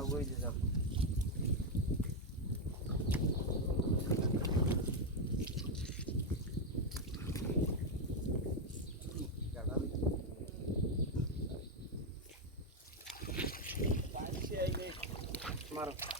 Aku iki sop. Thank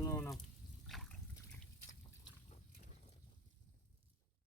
No, no, no.